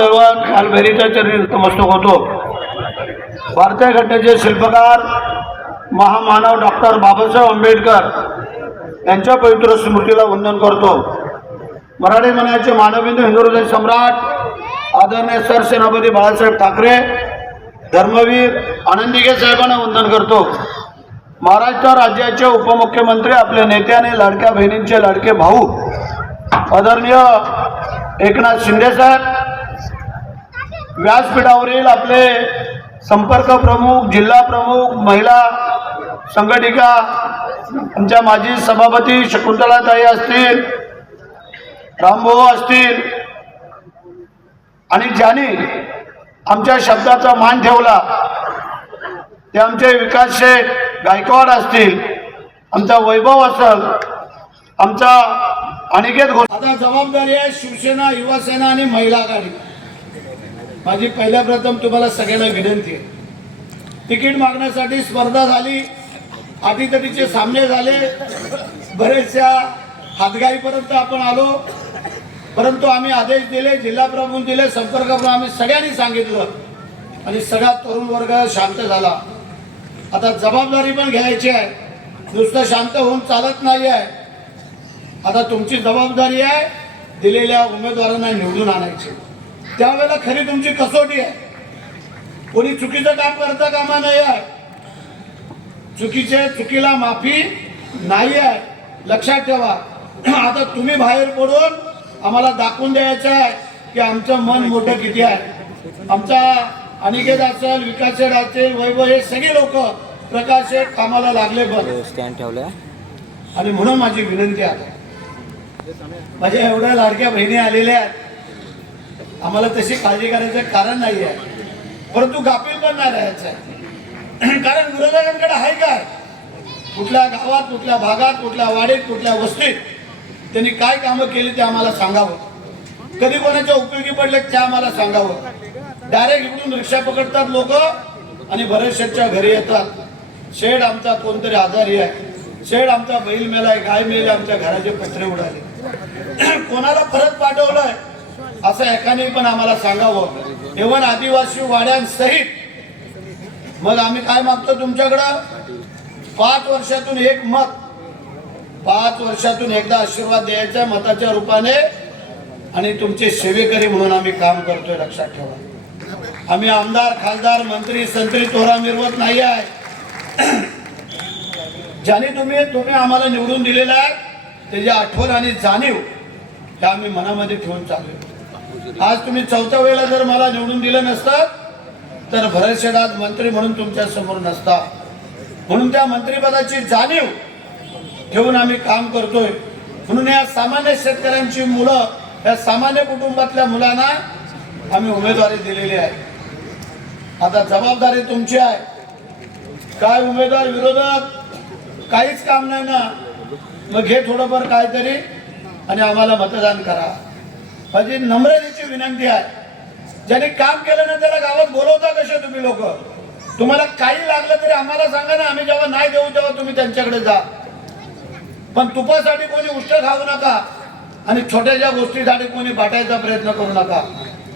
रामदळवत कालभैरीचा चरणी नतमस्तक होतो. भारतीय घटनेचे शिल्पकार महामानव डॉक्टर बाबासाहेब आंबेडकर यांच्या पवित्र स्मृतीला वंदन करतो. मराठी मनाचे मानवबिंदू हिंदू सम्राट आदरणीय सरसेनापती बाळासाहेब ठाकरे धर्मवीर आनंदिके साहेबांना वंदन करतो. महाराष्ट्र राज्याचे उपमुख्यमंत्री आपल्या नेत्याने लाडक्या बहिणींचे लाडके भाऊ आदरणीय एकनाथ शिंदे साहेब व्यासपीठावरील आपले संपर्क प्रमुख जिल्हा प्रमुख महिला संघटिका आमच्या माजी सभापती शकुंतलाताई असतील रामभाऊ असतील आणि ज्यांनी आमच्या शब्दाचा मान ठेवला ते आमचे विकास शेठ गायकवाड असतील आमचा वैभव असल आमचा अनिकेत घोष आता जबाबदारी आहे शिवसेना युवासेना आणि महिला आघाडी माझी पहिल्या प्रथम तुम्हाला सगळ्यांना विनंती आहे. तिकीट मागण्यासाठी स्पर्धा झाली अटीतटीचे सामने झाले बरेचशा हातगाईपर्यंत आपण आलो. परंतु आम्ही आदेश दिले जिल्हाप्रमुख दिले संपर्क आम्ही सगळ्यांनी सांगितलं. आणि सगळा तरुण वर्ग शांत झाला. आता जबाबदारी पण घ्यायची आहे. नुसतं शांत होऊन चालत नाही आहे आता तुमची जबाबदारी आहे दिलेल्या उमेदवारांना निवडून आणायची. त्यावेळेला खरी तुमची कसोटी आहे कोणी चुकीचं काम करता कामा नाही आहे. चुकीचे चुकीला माफी नाही आहे. लक्षात ठेवा. आता तुम्ही बाहेर पडून आम्हाला दाखवून द्यायचं आहे की आमचं मन मोठं किती आहे. आमचा अनिकेत असेल विकास शेठ असेल वैभव हे सगळे लोक प्रकाश शेठ कामाला लागले पण. स्टँड ठेवलाय. आणि म्हणून माझी विनंती आहे. माझ्या एवढ्या लाडक्या बहिणी आलेल्या आहेत. आम्हाला तशी काळजी करायचं कारण नाही आहे परंतु गाफील पण नाही राहायचं. आहे कारण विरोधकांकडे आहे काय? कुठल्या गावात कुठल्या भागात कुठल्या वाडीत कुठल्या वस्तीत त्यांनी काय कामं केली ते आम्हाला सांगावं. कधी कोणाच्या उपयोगी पडले ते आम्हाला सांगावं. डायरेक्ट इकडून रिक्षा पकडतात लोक आणि भरत शेठच्या घरी येतात. शेड आमचा कोणतरी आजारी आहे. शेड आमचा बैल मेलाय गाय मेले आमच्या घराचे पत्रे उडाले. कोणाला परत पाठवलंय? असं एकाने पण आम्हाला सांगावं. एवण आदिवासी वाड्यांसहित. मग आम्ही काय मागतो तुमच्याकडं? पाच वर्षातून एक मत. पाच वर्षातून एकदा आशीर्वाद द्यायचा मताच्या रूपाने आणि तुमचे सेवेकरी म्हणून आम्ही काम करतोय लक्षात ठेवा. आम्ही आमदार खासदार मंत्री संत्री तोरा मिरवत नाही आहे. ज्याने तुम्ही तुम्ही आम्हाला निवडून दिलेला आहे त्याची आठवण आणि जाणीव हे आम्ही मनामध्ये ठेवून चालू आज तुम्ही चौथ्या वेळेला जर मला निवडून दिलं नसतं तर भरत शेडात मंत्री म्हणून तुमच्यासमोर नसता. म्हणून त्या मंत्रिपदाची जाणीव ठेवून आम्ही काम करतोय. म्हणून या सामान्य शेतकऱ्यांची मुलं या सामान्य कुटुंबातल्या मुलांना आम्ही उमेदवारी दिलेली आहे. आता जबाबदारी तुमची आहे. काय उमेदवार विरोधक काहीच काम नाही ना. मग हे थोडंफार काहीतरी आणि आम्हाला मतदान करा. माझी नम्रतेची विनंती आहे. ज्याने काम केलं ना त्याला गावात बोलवता कसे तुम्ही लोक? तुम्हाला काही लागलं तरी आम्हाला सांगा ना आम्ही जेव्हा नाही देऊ तेव्हा तुम्ही त्यांच्याकडे जा. पण तुपासाठी कोणी उष्ट खाऊ नका आणि छोट्याशा गोष्टीसाठी कोणी बाटायचा प्रयत्न करू नका.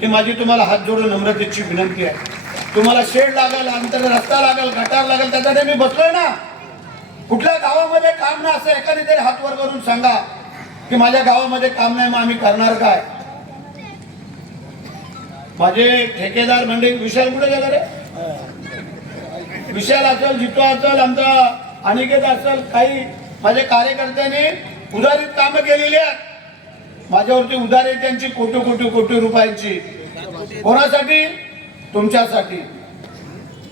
ही माझी तुम्हाला हात जोडून नम्रतेची विनंती आहे. तुम्हाला शेड लागेल अंतर रस्ता लागेल गटार लागेल त्यासाठी मी बसलोय ना. कुठल्या गावामध्ये काम ना असं एखादी तरी हात वर करून सांगा की माझ्या गावामध्ये काम नाही मग आम्ही करणार काय? माझे ठेकेदार म्हणजे विशाल कुठे गेला रे? विशाल असेल जितो असेल आमचा अनिकेत असेल काही माझ्या कार्यकर्त्यांनी उधारीत कामं केलेली आहेत. माझ्यावरती उधारी त्यांची कोटी कोटी कोटी रुपयांची. कोणासाठी? तुमच्यासाठी.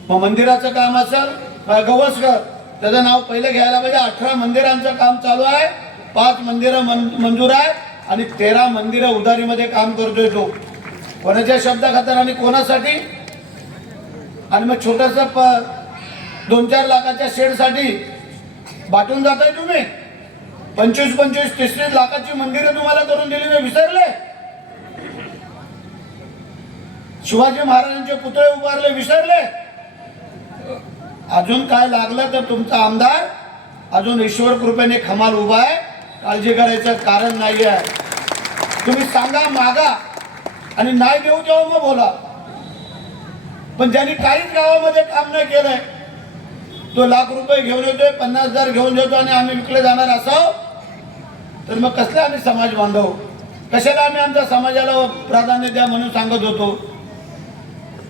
मग मंदिराचं काम असेल गवसकर त्याचं नाव पहिलं घ्यायला पाहिजे. अठरा मंदिरांचं काम चालू आहे पाच मंदिरं मंजूर आहे आणि तेरा मंदिरं उधारीमध्ये काम करतोय तो. कोणाच्या शब्दाखातर आणि कोणासाठी? आणि मग छोटस दोन चार लाखाच्या शेडसाठी बाटून जाताय तुम्ही? पंचवीस पंचवीस तीस तीस लाखाची मंदिरं तुम्हाला करून दिली मी विसरले. शिवाजी महाराजांचे पुतळे उभारले विसरले. अजून काय लागलं तर तुमचा आमदार अजून ईश्वर कृपेने खमाल उभा आहे. काळजी करायचं कारण नाही आहे तुम्ही सांगा मागा. आणि नाही देऊ तेव्हा मग बोला. पण ज्यांनी काहीच गावामध्ये काम नाही केलंय तो लाख रुपये घेऊन येतोय पन्नास हजार घेऊन येतो आणि आम्ही विकले जाणार असाव तर मग कसले आम्ही समाज बांधव? कशाला आम्ही आमच्या समाजाला प्राधान्य द्या म्हणून सांगत होतो?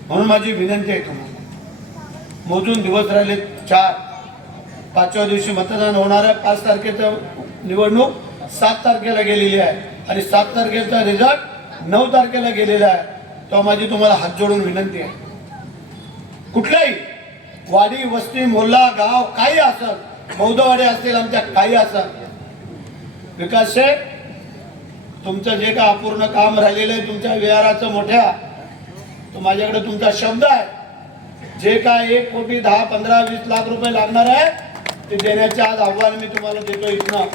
म्हणून माझी विनंती आहे तुम्हाला. मोजून दिवस राहिले चार. पाचव्या दिवशी मतदान होणार आहे. पाच तारखेचं निवडणूक सात तारखेला गेलेली आहे. आणि सात तारखेचा रिझल्ट नऊ तारखेला गेलेला आहे. तेव्हा माझी तुम्हाला हात जोडून विनंती आहे. कुठलाही वाडी वस्ती मोल्ला गाव काही असत बौद्धवाडी असतील आमच्या काही असत विकास शेठ तुमचं जे काय अपूर्ण काम राहिलेलं आहे तुमच्या विहाराचं मोठ्या तो माझ्याकडे तुमचा शब्द आहे. जे काय एक कोटी दहा पंधरा वीस लाख रुपये लागणार आहे ते देण्याचे आज आव्हान मी तुम्हाला देतो इथनं.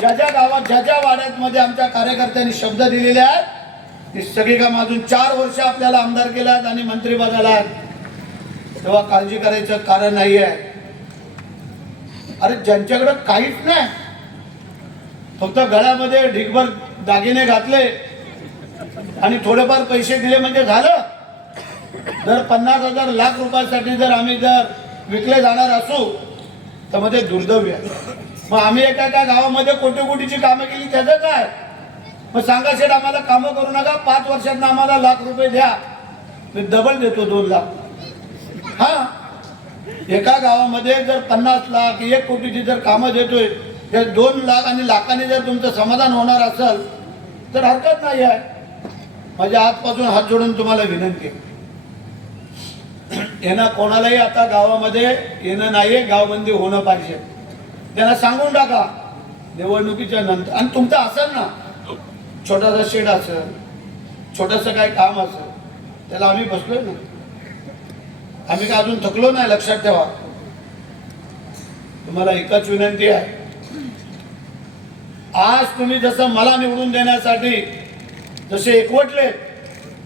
ज्या ज्या गावात ज्या ज्या वाड्यात मध्ये आमच्या कार्यकर्त्यांनी शब्द दिलेले आहेत ती सगळी काम अजून चार वर्ष आपल्याला आमदार केल्यात आणि मंत्री बदल तेव्हा काळजी करायचं कारण नाही आहे अरे ज्यांच्याकडं काहीच नाही फक्त गळ्यामध्ये ढिगभर दागिने घातले आणि थोडेफार पैसे दिले म्हणजे झालं. जर पन्नास हजार लाख रुपयासाठी जर आम्ही जर विकले जाणार असू तर मध्ये दुर्दैव आहे. मग आम्ही एका एका गावामध्ये कोटी कोटीची कामं केली त्याचं काय? मग सांगा शेठ आम्हाला कामं करू नका पाच वर्षात आम्हाला लाख रुपये द्या. मी डबल देतो दोन लाख. हा? एका गावामध्ये जर पन्नास लाख एक कोटीची जर कामं देतोय तर दोन लाख आणि लाखाने जर तुमचं समाधान होणार असेल तर हरकत नाही आहे. माझ्या आजपासून हात जोडून तुम्हाला विनंती आहे. यांना कोणालाही आता गावामध्ये येणं नाही गावबंदी होणं पाहिजे. त्यांना सांगून टाका. निवडणुकीच्या नंतर आणि तुमचं असेल ना छोटासा शेड असेल छोटंसं काय काम असेल त्याला आम्ही बसलोय ना. आम्ही काय अजून थकलो नाही लक्षात ठेवा. तुम्हाला एकच विनंती आहे. आज तुम्ही जसं मला निवडून देण्यासाठी जसे एकवटले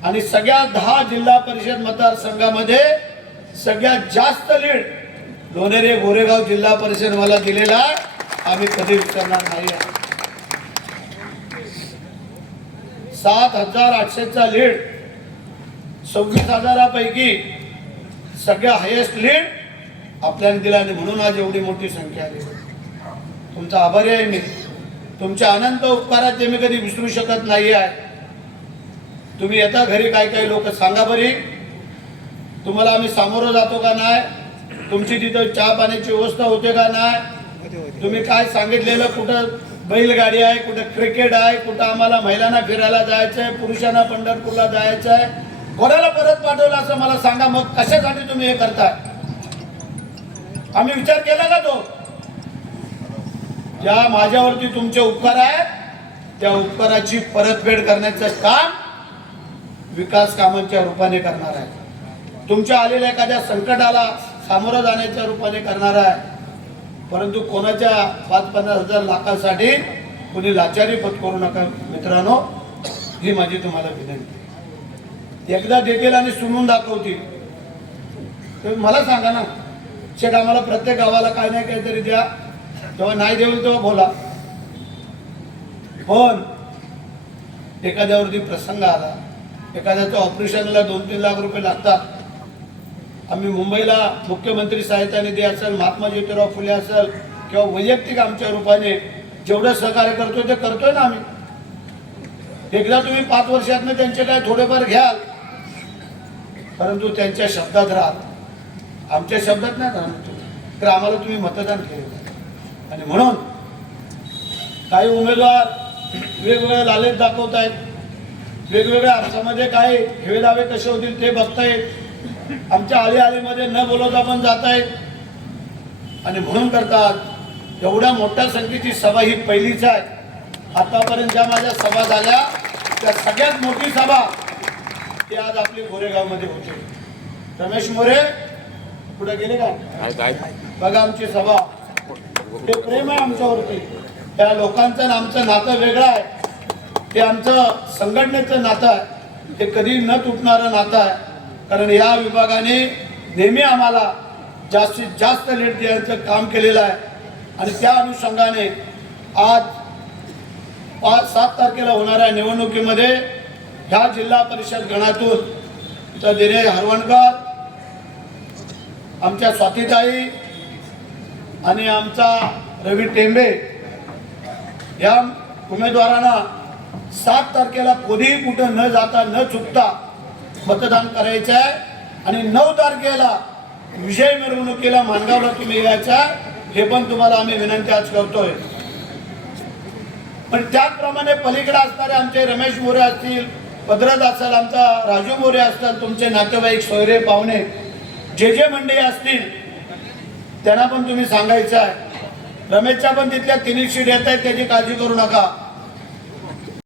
आणि सगळ्या दहा जिल्हा परिषद मतदारसंघामध्ये सगळ्यात जास्त लीड लोणेरे गोरेगाव जिल्हा परिषद मला दिलेला आहे. आम्ही कधी विसरणार नाही आहे. सात हजार आठशेचा लीड सव्वीस हजारापैकी सगळ्या हायेस्ट लीड आपल्याला दिला आणि म्हणून आज एवढी मोठी संख्या आली तुमचा आभारी आहे मी तुमच्या अनंत उपकाराचे मी कधी विसरू शकत नाही आहे तुम्ही येता घरी काय काही लोक सांगा बरी तुम्हाला आम्ही सामोरं जातो का नाही तुमची तिथं चहा पाण्याची व्यवस्था होते का नाही? तुम्ही काय सांगितलेलं? कुठं बैलगाडी आहे कुठं क्रिकेट आहे कुठं आम्हाला महिलांना फिरायला जायचं आहे पुरुषांना पंढरपूरला जायचं आहे घोड्याला परत पाठवलं असं मला सांगा मग. कशासाठी तुम्ही हे करताय? आम्ही विचार केला का तो? ज्या माझ्यावरती तुमचे उपकार आहेत. त्या उपकाराची परतफेड करण्याचं काम विकास कामांच्या रूपाने करणार आहे. तुमच्या आलेल्या एखाद्या संकटाला सामोरं जाण्याच्या रूपाने करणार आहे. परंतु कोणाच्या पाच पन्नास हजार लाखासाठी कोणी लाचारी पत्करू नका मित्रांनो. ही माझी तुम्हाला विनंती. एकदा देतील आणि सुनून दाखवतील. तर मला सांगा ना. शेट आम्हाला प्रत्येक गावाला काय नाही काहीतरी द्या. जेव्हा नाही देऊ तेव्हा बोला. पण एखाद्यावरती प्रसंग आला. एखाद्याच्या ऑपरेशनला दोन तीन लाख रुपये लागतात. आम्ही मुंबईला मुख्यमंत्री सहायता निधी असेल महात्मा ज्योतिराव फुले असेल किंवा वैयक्तिक आमच्या रूपाने जेवढं सहकार्य करतोय ते करतोय ना आम्ही. एकदा तुम्ही पाच वर्षातनं त्यांचे काय थोडेफार घ्याल परंतु त्यांच्या शब्दात राहत आमच्या शब्दात नाही राहणार तर आम्हाला तुम्ही मतदान केलं. आणि म्हणून काही उमेदवार वेगवेगळे लालेत दाखवत आहेत वेगवेगळ्या अर्थामध्ये काय हेवे दावे कसे होतील ते बघतायत. आमच्या आली आलीमध्ये न बोलवता पण जात आहेत आणि म्हणून करतात एवढ्या मोठ्या संख्येची सभा ही पहिलीच आहे. आतापर्यंत ज्या माझ्या सभा झाल्या त्या सगळ्यात मोठी सभा ती आज आपली गोरेगावमध्ये होते. रमेश मोरे पुढे गेले का? बघा आमची सभा. ते प्रेम आहे आमच्यावरती. त्या लोकांचं आमचं नातं वेगळं आहे. ते आमचं संघटनेचं नातं आहे. ते कधी न तुटणारं नातं आहे. कारण या विभागाने नेहमी आम्हाला जास्तीत जास्त लेट देण्याचं काम केलेलं आहे. आणि त्या अनुषंगाने आज पाच सात तारखेला होणाऱ्या निवडणुकीमध्ये ह्या जिल्हा परिषद गणातून तर दिनेश हरवणकर आमच्या स्वातीताई आणि आमचा रवी टेंबे या उमेदवारांना सात तारखेला कोणीही कुठं न जाता न चुकता मतदान करायचं आहे आणि नऊ तारखेला विजय मिरवणुकीला मानगावला तुम्ही यायचं आहे हे पण तुम्हाला आम्ही विनंती आज करतोय. पण त्याचप्रमाणे पलीकडे असणारे आमचे रमेश मोरे असतील पदरत असेल आमचा राजू मोरे असतात तुमचे नातेवाईक सोयरे पाहुणे जे जे मंडळी असतील त्यांना पण तुम्ही सांगायचं आहे रमेशच्या पण तिथल्या तिन्ही सीट येत आहेत त्याची काळजी करू नका.